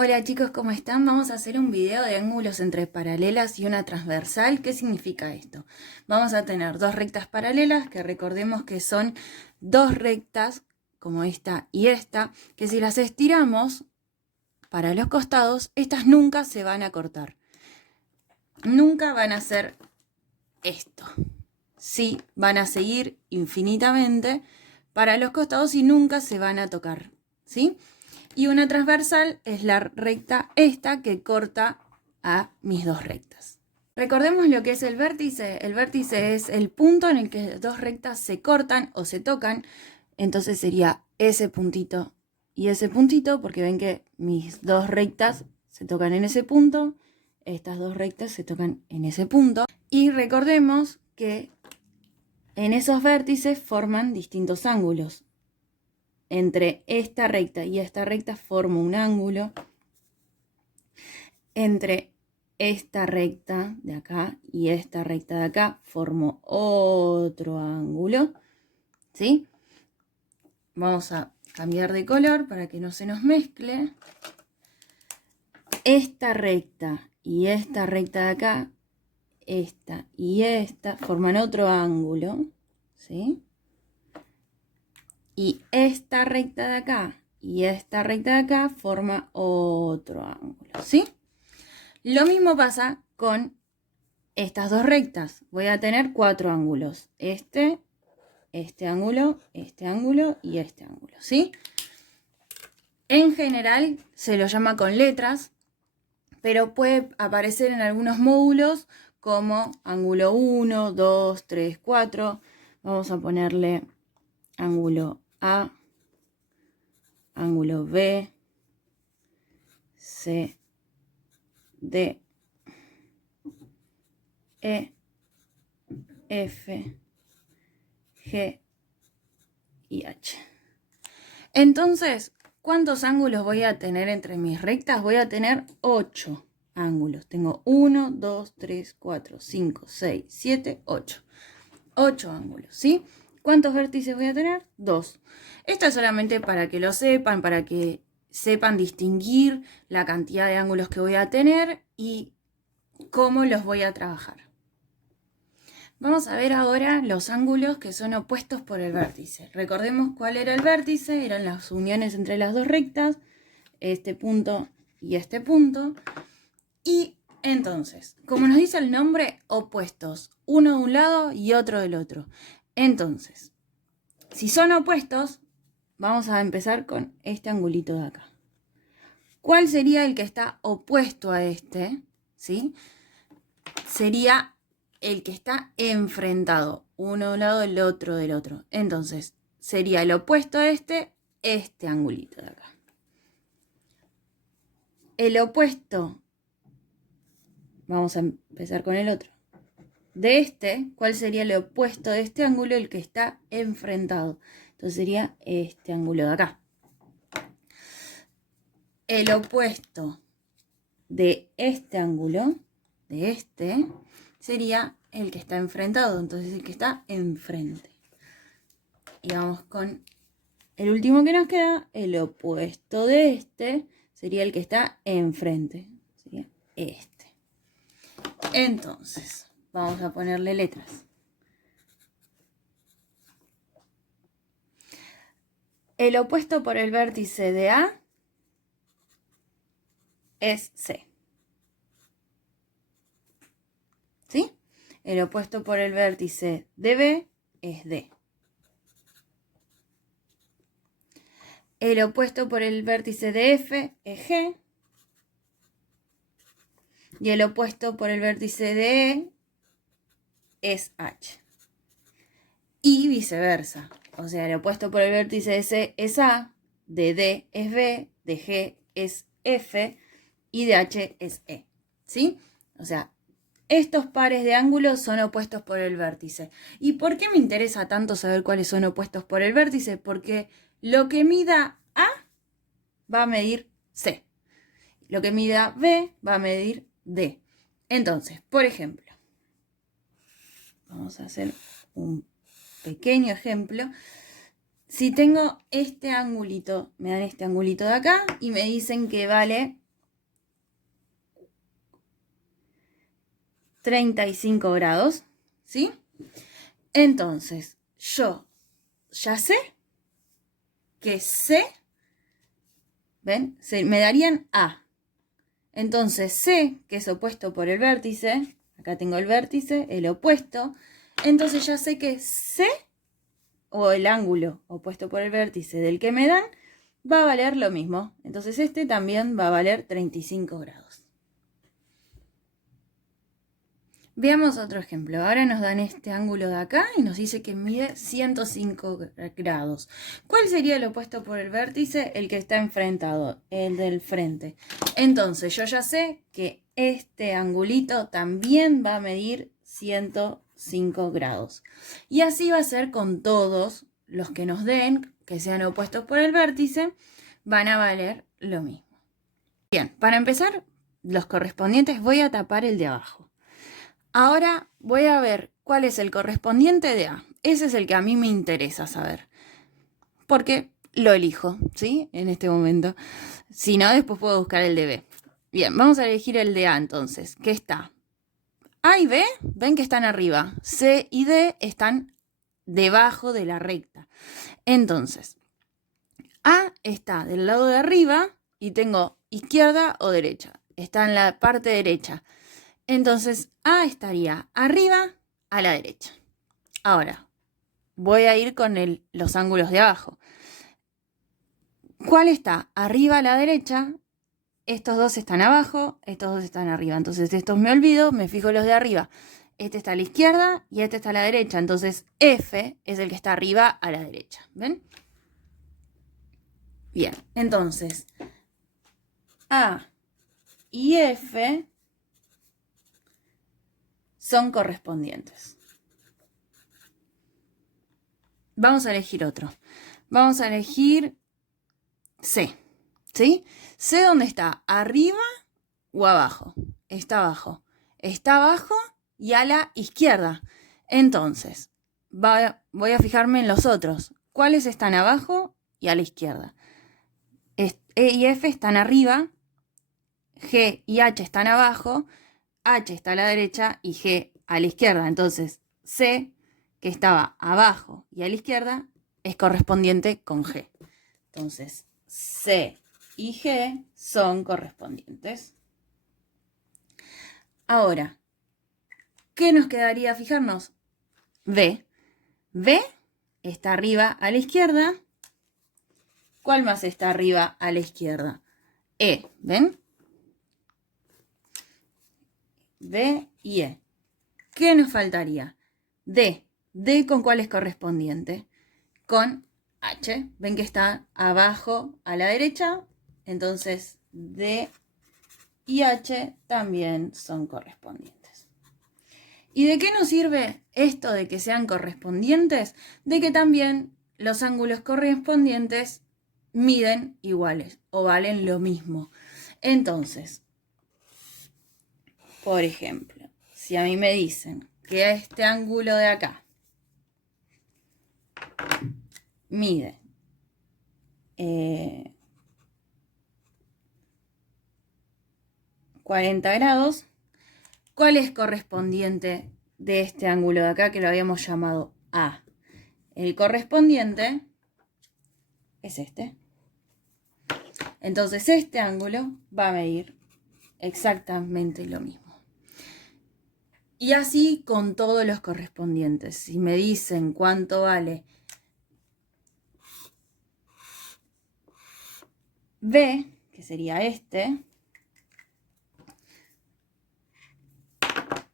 Hola chicos, ¿cómo están? Vamos a hacer un video de ángulos entre paralelas y una transversal. ¿Qué significa esto? Vamos a tener dos rectas paralelas, que recordemos que son dos rectas, como esta y esta, que si las estiramos para los costados, estas nunca se van a cortar. Nunca van a hacer esto. Sí, van a seguir infinitamente para los costados y nunca se van a tocar, ¿sí? Y una transversal es la recta esta que corta a mis dos rectas. Recordemos lo que es el vértice. El vértice es el punto en el que dos rectas se cortan o se tocan. Entonces sería ese puntito y ese puntito, porque ven que mis dos rectas se tocan en ese punto. Estas dos rectas se tocan en ese punto. Y recordemos que en esos vértices forman distintos ángulos. Entre esta recta y esta recta formo un ángulo. Entre esta recta de acá y esta recta de acá formo otro ángulo. ¿Sí? Vamos a cambiar de color para que no se nos mezcle. Esta recta y esta recta de acá, esta y esta, forman otro ángulo. ¿Sí? Y esta recta de acá y esta recta de acá forma otro ángulo, ¿sí? Lo mismo pasa con estas dos rectas. Voy a tener cuatro ángulos. Este ángulo y este ángulo, ¿sí? En general se lo llama con letras, pero puede aparecer en algunos módulos como ángulo 1, 2, 3, 4. Vamos a ponerle ángulo A, ángulo B, C, D, E, F, G y H. Entonces, ¿cuántos ángulos voy a tener entre mis rectas? Voy a tener 8 ángulos. Tengo 1, 2, 3, 4, 5, 6, 7, 8. 8 ángulos, ¿sí? ¿Cuántos vértices voy a tener? 2. Esto es solamente para que lo sepan, para que sepan distinguir la cantidad de ángulos que voy a tener y cómo los voy a trabajar. Vamos a ver ahora los ángulos que son opuestos por el vértice. Recordemos cuál era el vértice, eran las uniones entre las dos rectas, este punto y este punto. Y entonces, como nos dice el nombre, opuestos, uno de un lado y otro del otro. Entonces, si son opuestos, vamos a empezar con este angulito de acá. ¿Cuál sería el que está opuesto a este? ¿Sí? Sería el que está enfrentado, uno de un lado, el otro del otro. Entonces, sería el opuesto a este angulito de acá. El opuesto, vamos a empezar con el otro. De este, ¿cuál sería el opuesto de este ángulo? El que está enfrentado. Entonces sería este ángulo de acá. El opuesto de este ángulo, de este, sería el que está enfrentado. Entonces el que está enfrente. Y vamos con el último que nos queda. El opuesto de este sería el que está enfrente. Sería este. Entonces, vamos a ponerle letras. El opuesto por el vértice de A es C. ¿Sí? El opuesto por el vértice de B es D. El opuesto por el vértice de F es G. Y el opuesto por el vértice de E es H. Y viceversa. O sea, el opuesto por el vértice de C es A, de D es B, de G es F y de H es E. ¿Sí? O sea, estos pares de ángulos son opuestos por el vértice. ¿Y por qué me interesa tanto saber cuáles son opuestos por el vértice? Porque lo que mida A va a medir C. Lo que mida B va a medir D. Entonces, por ejemplo, vamos a hacer un pequeño ejemplo. Si tengo este angulito, me dan este angulito de acá y me dicen que vale 35 grados, ¿sí? Entonces, yo ya sé que C, ¿ven? Me darían A. Entonces, C, que es opuesto por el vértice, acá tengo el vértice, el opuesto. Entonces ya sé que C, o el ángulo opuesto por el vértice del que me dan, va a valer lo mismo. Entonces este también va a valer 35 grados. Veamos otro ejemplo. Ahora nos dan este ángulo de acá y nos dice que mide 105 grados. ¿Cuál sería el opuesto por el vértice? El que está enfrentado, el del frente. Entonces yo ya sé que este angulito también va a medir 105 grados. Y así va a ser con todos los que nos den, que sean opuestos por el vértice, van a valer lo mismo. Bien, para empezar, los correspondientes voy a tapar el de abajo. Ahora voy a ver cuál es el correspondiente de A. Ese es el que a mí me interesa saber. Porque lo elijo, ¿sí? En este momento. Si no, después puedo buscar el de B. Bien, vamos a elegir el de A entonces. ¿Qué está? A y B, ven que están arriba. C y D están debajo de la recta. Entonces, A está del lado de arriba y tengo izquierda o derecha. Está en la parte derecha. Entonces, A estaría arriba a la derecha. Ahora, voy a ir con los ángulos de abajo. ¿Cuál está arriba a la derecha? Estos dos están abajo, estos dos están arriba. Entonces, estos me olvido, me fijo los de arriba. Este está a la izquierda y este está a la derecha. Entonces, F es el que está arriba a la derecha. ¿Ven? Bien, entonces, A y F son correspondientes. Vamos a elegir otro. Vamos a elegir C, ¿sí? C, ¿dónde está? ¿Arriba o abajo? Está abajo. Está abajo y a la izquierda. Entonces, voy a fijarme en los otros. ¿Cuáles están abajo y a la izquierda? E y F están arriba, G y H están abajo, H está a la derecha y G a la izquierda. Entonces, C, que estaba abajo y a la izquierda, es correspondiente con G. Entonces, C y G son correspondientes. Ahora, ¿qué nos quedaría fijarnos? B. B está arriba a la izquierda. ¿Cuál más está arriba a la izquierda? E, ¿ven? B y E. ¿Qué nos faltaría? D. D, ¿con cuál es correspondiente? Con H. ¿Ven que está abajo a la derecha? Entonces, D y H también son correspondientes. ¿Y de qué nos sirve esto de que sean correspondientes? De que también los ángulos correspondientes miden iguales o valen lo mismo. Entonces, por ejemplo, si a mí me dicen que este ángulo de acá mide 40 grados, ¿cuál es correspondiente de este ángulo de acá que lo habíamos llamado A? El correspondiente es este. Entonces este ángulo va a medir exactamente lo mismo. Y así con todos los correspondientes. Si me dicen cuánto vale B, que sería este,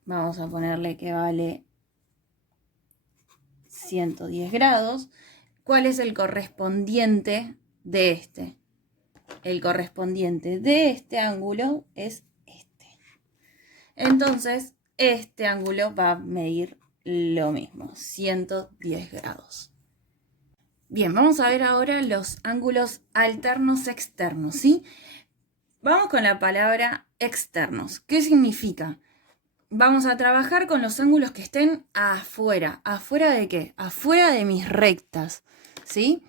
vamos a ponerle que vale 110 grados. ¿Cuál es el correspondiente de este? El correspondiente de este ángulo es este. Entonces, este ángulo va a medir lo mismo, 110 grados. Bien, vamos a ver ahora los ángulos alternos externos, ¿sí? Vamos con la palabra externos. ¿Qué significa? Vamos a trabajar con los ángulos que estén afuera. ¿Afuera de qué? Afuera de mis rectas, ¿sí?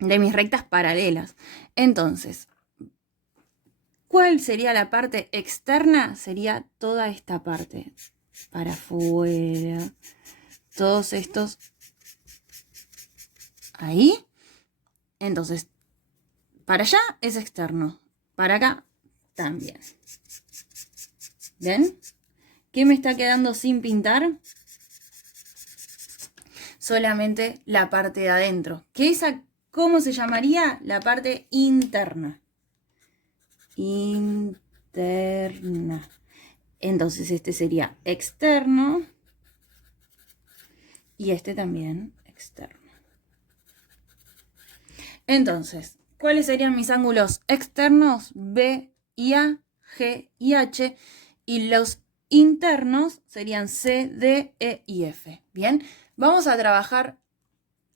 De mis rectas paralelas. Entonces, ¿Cuál sería la parte externa? Sería toda esta parte. Para afuera. Todos estos. Ahí. Entonces, para allá es externo. Para acá también. ¿Ven? ¿Qué me está quedando sin pintar? Solamente la parte de adentro. ¿Qué esa, cómo se llamaría? La parte interna. Interna. Entonces este sería externo. Y este también externo. Entonces, ¿cuáles serían mis ángulos externos? B y A, G y H. Y los internos serían C, D, E y F. Bien, vamos a trabajar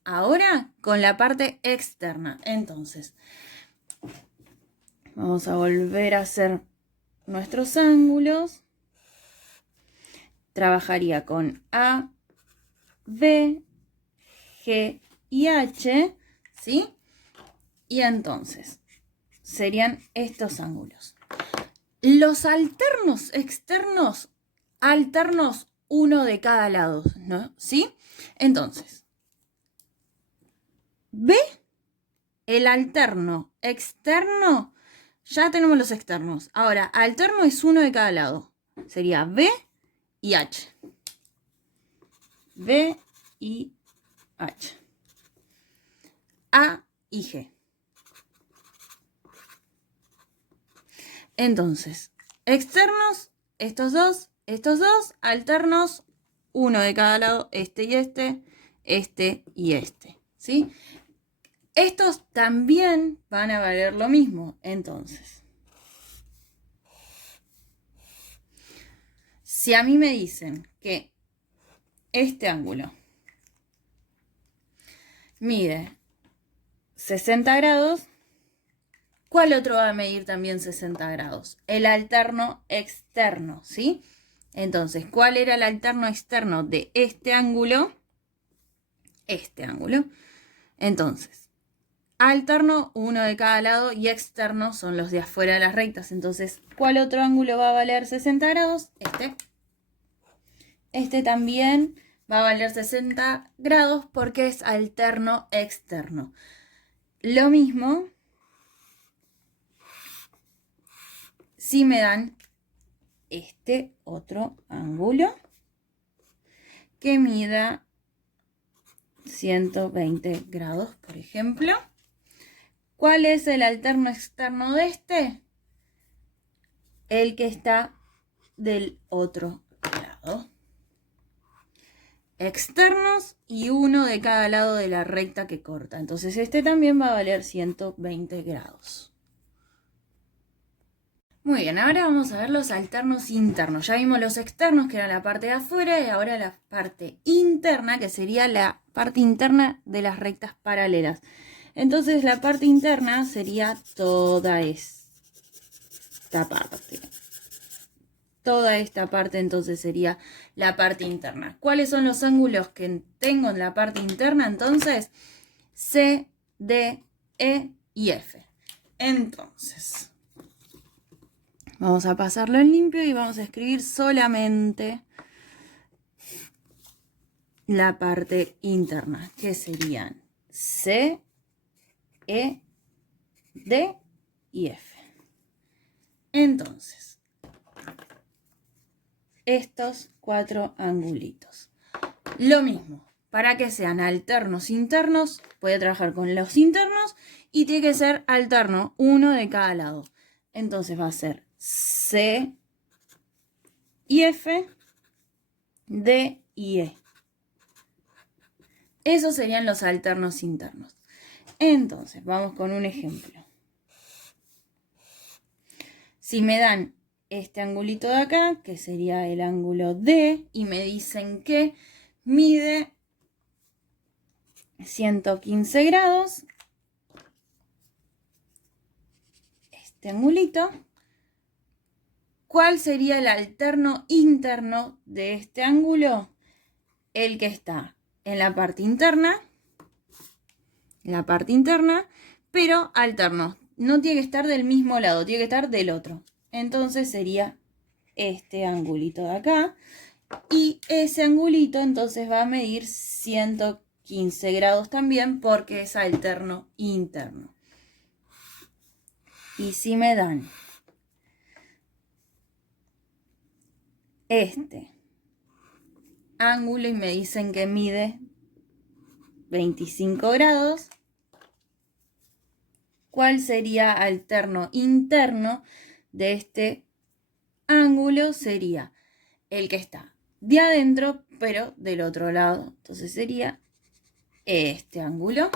ahora con la parte externa. Entonces, vamos a volver a hacer nuestros ángulos. Trabajaría con A, B, G y H, ¿sí? Y entonces, serían estos ángulos. Los alternos externos, alternos uno de cada lado, ¿no? ¿Sí? Entonces, B, el alterno externo, ya tenemos los externos. Ahora, alterno es uno de cada lado. Sería B y H. B y H. A y G. Entonces, externos, estos dos, alternos, uno de cada lado, este y este y este, ¿sí? Estos también van a valer lo mismo, entonces. Si a mí me dicen que este ángulo mide 60 grados, ¿cuál otro va a medir también 60 grados? El alterno externo, ¿sí? Entonces, ¿cuál era el alterno externo de este ángulo? Este ángulo. Entonces, alterno, uno de cada lado, y externo son los de afuera de las rectas. Entonces, ¿cuál otro ángulo va a valer 60 grados? Este. Este también va a valer 60 grados porque es alterno externo. Lo mismo si me dan este otro ángulo que mida 120 grados, por ejemplo. ¿Cuál es el alterno externo de este? El que está del otro lado. Externos y uno de cada lado de la recta que corta. Entonces este también va a valer 120 grados. Muy bien, ahora vamos a ver los alternos internos. Ya vimos los externos, que era la parte de afuera, y ahora la parte interna, que sería la parte interna de las rectas paralelas. Entonces la parte interna sería toda esta parte. Toda esta parte entonces sería la parte interna. ¿Cuáles son los ángulos que tengo en la parte interna? Entonces, C, D, E y F. Entonces, vamos a pasarlo en limpio y vamos a escribir solamente la parte interna, que serían C, E, D y F. Entonces, estos cuatro angulitos. Lo mismo, para que sean alternos internos, voy a trabajar con los internos y tiene que ser alterno, uno de cada lado. Entonces va a ser C y F, D y E. Esos serían los alternos internos. Entonces, vamos con un ejemplo. Si me dan este angulito de acá, que sería el ángulo D, y me dicen que mide 115 grados, este angulito, ¿cuál sería el alterno interno de este ángulo? El que está en la parte interna, pero alterno. no tiene que estar del mismo lado, tiene que estar del otro. Entonces sería este angulito de acá. Y ese angulito entonces va a medir 115 grados también porque es alterno interno. Y si me dan este ángulo y me dicen que mide 25 grados, ¿cuál sería alterno interno de este ángulo? Sería el que está de adentro, pero del otro lado. Entonces sería este ángulo.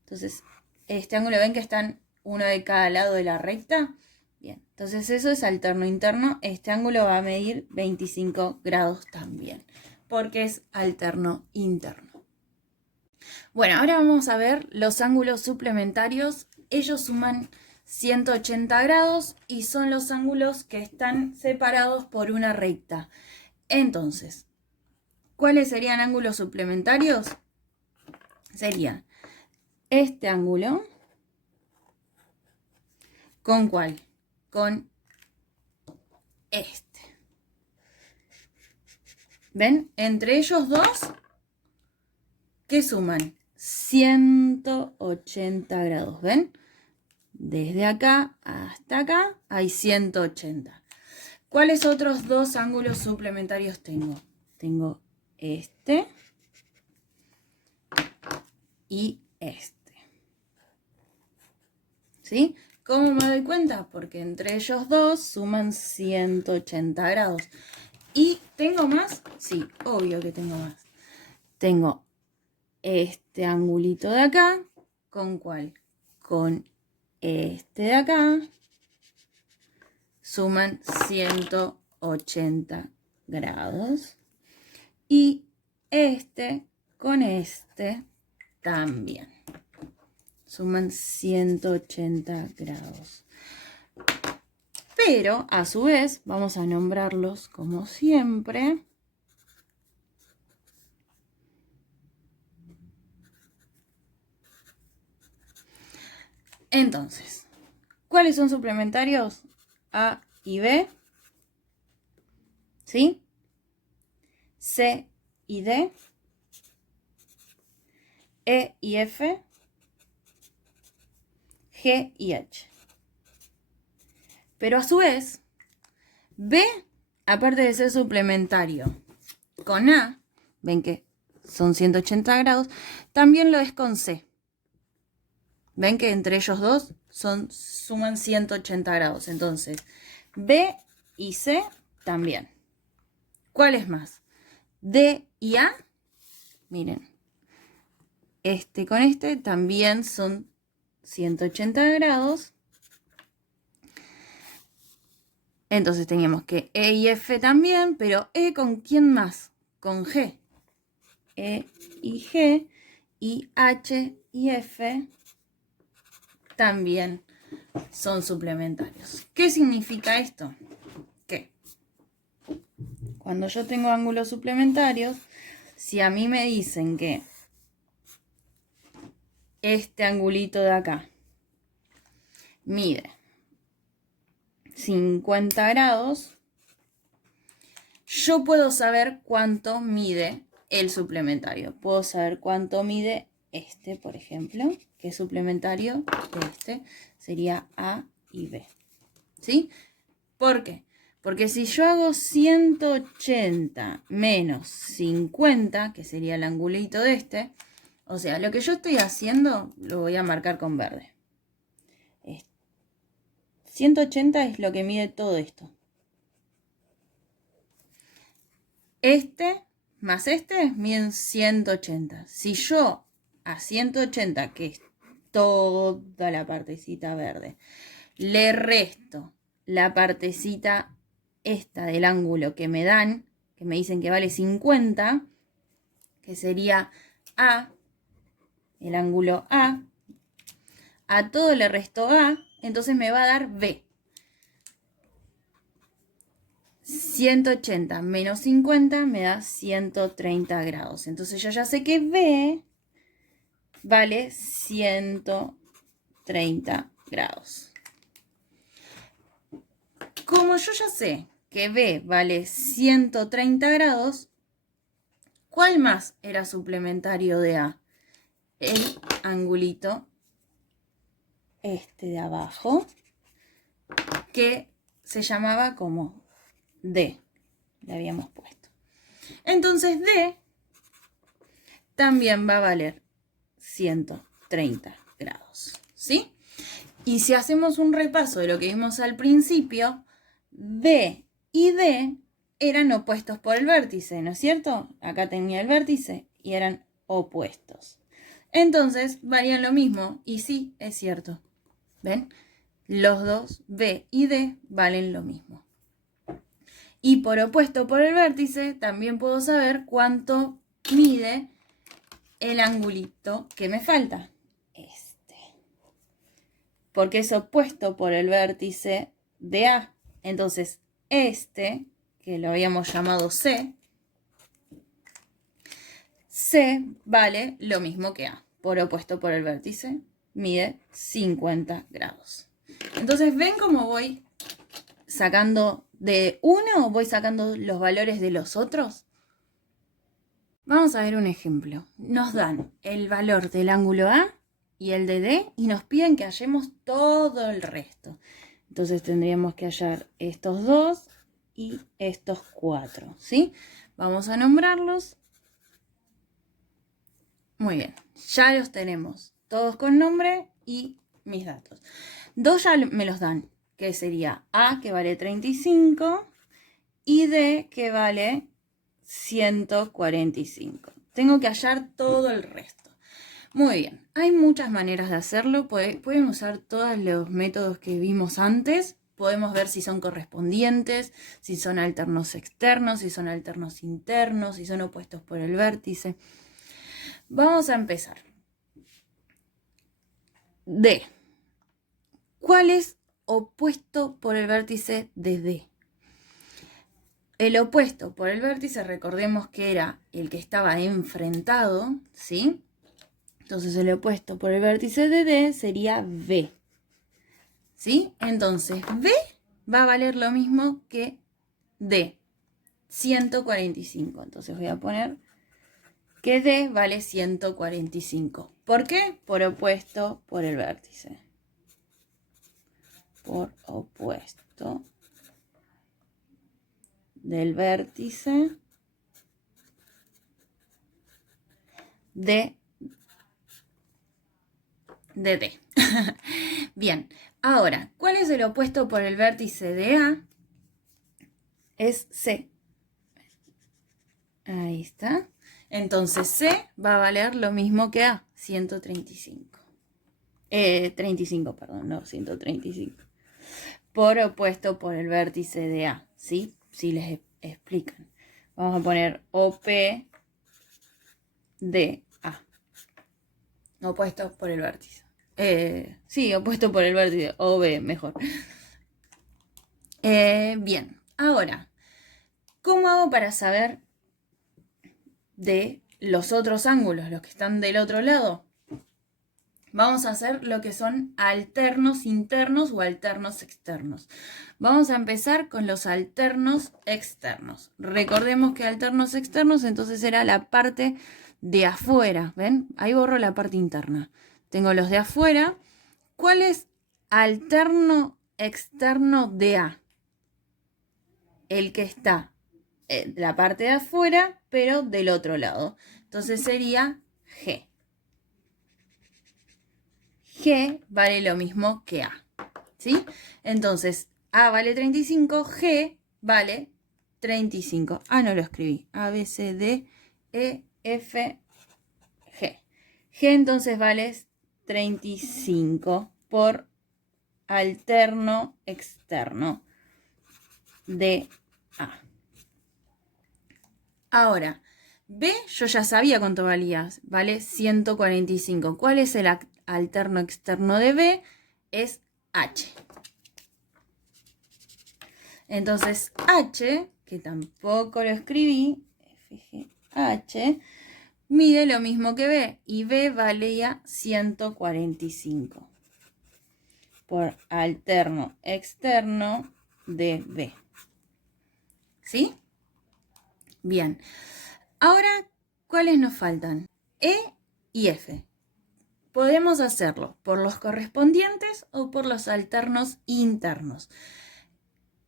Entonces, este ángulo, ¿ven que están uno de cada lado de la recta? Bien, entonces eso es alterno interno. Este ángulo va a medir 25 grados también, porque es alterno interno. Bueno, ahora vamos a ver los ángulos suplementarios. Ellos suman 180 grados y son los ángulos que están separados por una recta. Entonces, ¿cuáles serían ángulos suplementarios? Sería este ángulo. ¿Con cuál? Con este. ¿Ven? Entre ellos dos, ¿qué suman? 180 grados, ¿ven? Desde acá hasta acá hay 180. ¿Cuáles otros dos ángulos suplementarios tengo? Tengo este y este. ¿Sí? ¿Cómo me doy cuenta? Porque entre ellos dos suman 180 grados. ¿Y tengo más? Sí, obvio que tengo más. Tengo este angulito de acá. ¿Con cuál? Con este de acá. Suman 180 grados. Y este con este también. Suman 180 grados. Pero, a su vez, vamos a nombrarlos como siempre. Entonces, ¿cuáles son suplementarios? A y B. ¿Sí? C y D. E y F. G y H. Pero a su vez, B, aparte de ser suplementario con A, ven que son 180 grados, también lo es con C. Ven que entre ellos dos suman 180 grados. Entonces, B y C también. ¿Cuál es más? D y A, miren, este con este también son 180 grados. Entonces teníamos que E y F también, pero E con quién más? Con G. E y G y H y F también son suplementarios. ¿Qué significa esto? Que cuando yo tengo ángulos suplementarios, si a mí me dicen que este angulito de acá mide 50 grados, yo puedo saber cuánto mide el suplementario. Puedo saber cuánto mide este, por ejemplo, que es suplementario de este, sería A y B. ¿Sí? ¿Por qué? Porque si yo hago 180 menos 50, que sería el angulito de este, o sea, lo que yo estoy haciendo lo voy a marcar con verde. 180 es lo que mide todo esto. Este más este miden 180. Si yo a 180, que es toda la partecita verde, le resto la partecita esta del ángulo que me dan, que me dicen que vale 50, que sería A, el ángulo A todo le resto A, entonces me va a dar B. 180 menos 50 me da 130 grados. Entonces yo ya sé que B vale 130 grados. Como yo ya sé que B vale 130 grados, ¿cuál más era suplementario de A? El angulito este de abajo, que se llamaba como D, le habíamos puesto. Entonces D también va a valer 130 grados, ¿sí? Y si hacemos un repaso de lo que vimos al principio, B y D eran opuestos por el vértice, ¿no es cierto? Acá tenía el vértice y eran opuestos. Entonces, valían lo mismo, y sí, es cierto. ¿Ven? Los dos, B y D, valen lo mismo. Y por opuesto por el vértice, también puedo saber cuánto mide el angulito que me falta. Este. Porque es opuesto por el vértice de A. Entonces, este, que lo habíamos llamado C, C vale lo mismo que A. Por opuesto por el vértice, mide 50 grados. Entonces, ¿ven cómo voy sacando de uno? ¿Voy sacando los valores de los otros? Vamos a ver un ejemplo. Nos dan el valor del ángulo A y el de D y nos piden que hallemos todo el resto. Entonces tendríamos que hallar estos dos y estos cuatro, ¿sí? Vamos a nombrarlos. Muy bien, ya los tenemos todos con nombre y mis datos. Dos ya me los dan, que sería A, que vale 35, y D, que vale 145. Tengo que hallar todo el resto. Muy bien, hay muchas maneras de hacerlo. Pueden usar todos los métodos que vimos antes. Podemos ver si son correspondientes, si son alternos externos, si son alternos internos, si son opuestos por el vértice. Vamos a empezar. D. ¿Cuál es opuesto por el vértice de D? El opuesto por el vértice, recordemos que era el que estaba enfrentado, ¿sí? Entonces el opuesto por el vértice de D sería B, ¿sí? Entonces B va a valer lo mismo que D, 145. Entonces voy a poner que D vale 145. ¿Por qué? Por opuesto por el vértice. Por opuesto del vértice de D. Bien, ahora, ¿cuál es el opuesto por el vértice de A? Es C. Ahí está. Entonces C va a valer lo mismo que A, 135. 35, perdón, no, 135. Por opuesto por el vértice de A, ¿sí? Si les explican. Vamos a poner OP de A. Opuesto por el vértice. Sí, opuesto por el vértice. OB, mejor. Bien, ahora, ¿cómo hago para saber de los otros ángulos, los que están del otro lado? Vamos a hacer lo que son alternos internos o alternos externos. Vamos a empezar con los alternos externos. Recordemos que alternos externos entonces era la parte de afuera. ¿Ven? Ahí borro la parte interna. Tengo los de afuera. ¿Cuál es alterno externo de A? El que está en la parte de afuera, pero del otro lado. Entonces sería G. G vale lo mismo que A, ¿sí? Entonces, A vale 35, G vale 35. Ah, no lo escribí. A, B, C, D, E, F, G. G entonces vale 35 por alterno externo de A. Ahora, B yo ya sabía cuánto valía, vale 145. ¿Cuál es el alterno externo de B? Es H. Entonces H, que tampoco lo escribí, H, mide lo mismo que B y B valía 145. por alterno externo de B. ¿Sí? Bien. Ahora, ¿cuáles nos faltan? E y F. Podemos hacerlo por los correspondientes o por los alternos internos.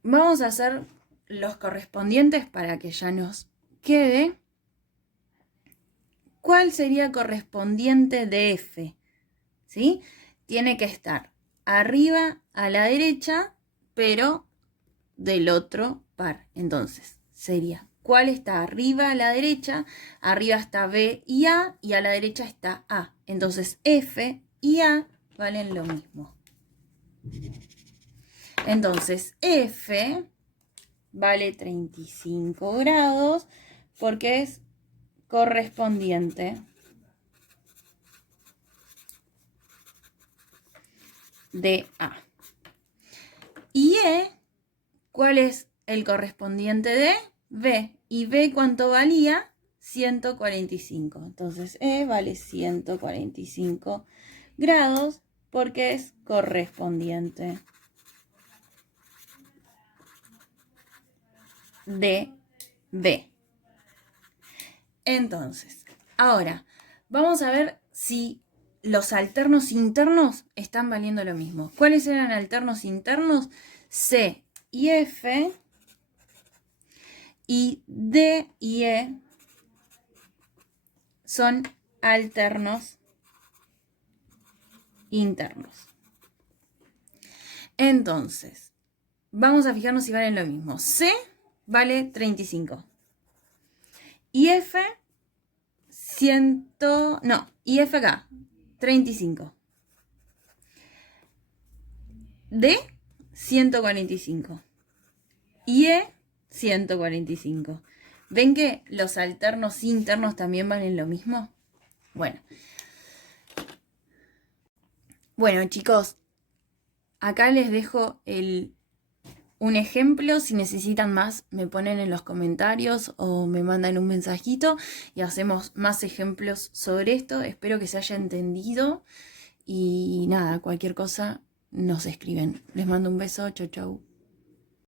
Vamos a hacer los correspondientes para que ya nos quede. ¿Cuál sería correspondiente de F? ¿Sí? Tiene que estar arriba a la derecha, pero del otro par. Entonces, sería, ¿cuál está arriba a la derecha? Arriba está B y A, y a la derecha está A. Entonces, F y A valen lo mismo. Entonces, F vale 35 grados porque es correspondiente de A. Y E, ¿cuál es el correspondiente de B? ¿Y B cuánto valía? 145. Entonces E vale 145 grados porque es correspondiente de B. Entonces, ahora vamos a ver si los alternos internos están valiendo lo mismo. ¿Cuáles eran alternos internos? C y F, y D y E son alternos internos. Entonces, vamos a fijarnos si valen lo mismo. C vale 35. Y F, y F acá, 35. D, 145. Y E, 145. ¿Ven que los alternos internos también valen lo mismo? Bueno, chicos, acá les dejo un ejemplo. Si necesitan más, me ponen en los comentarios o me mandan un mensajito y hacemos más ejemplos sobre esto. Espero que se haya entendido y nada, cualquier cosa nos escriben. Les mando un beso, chau chau.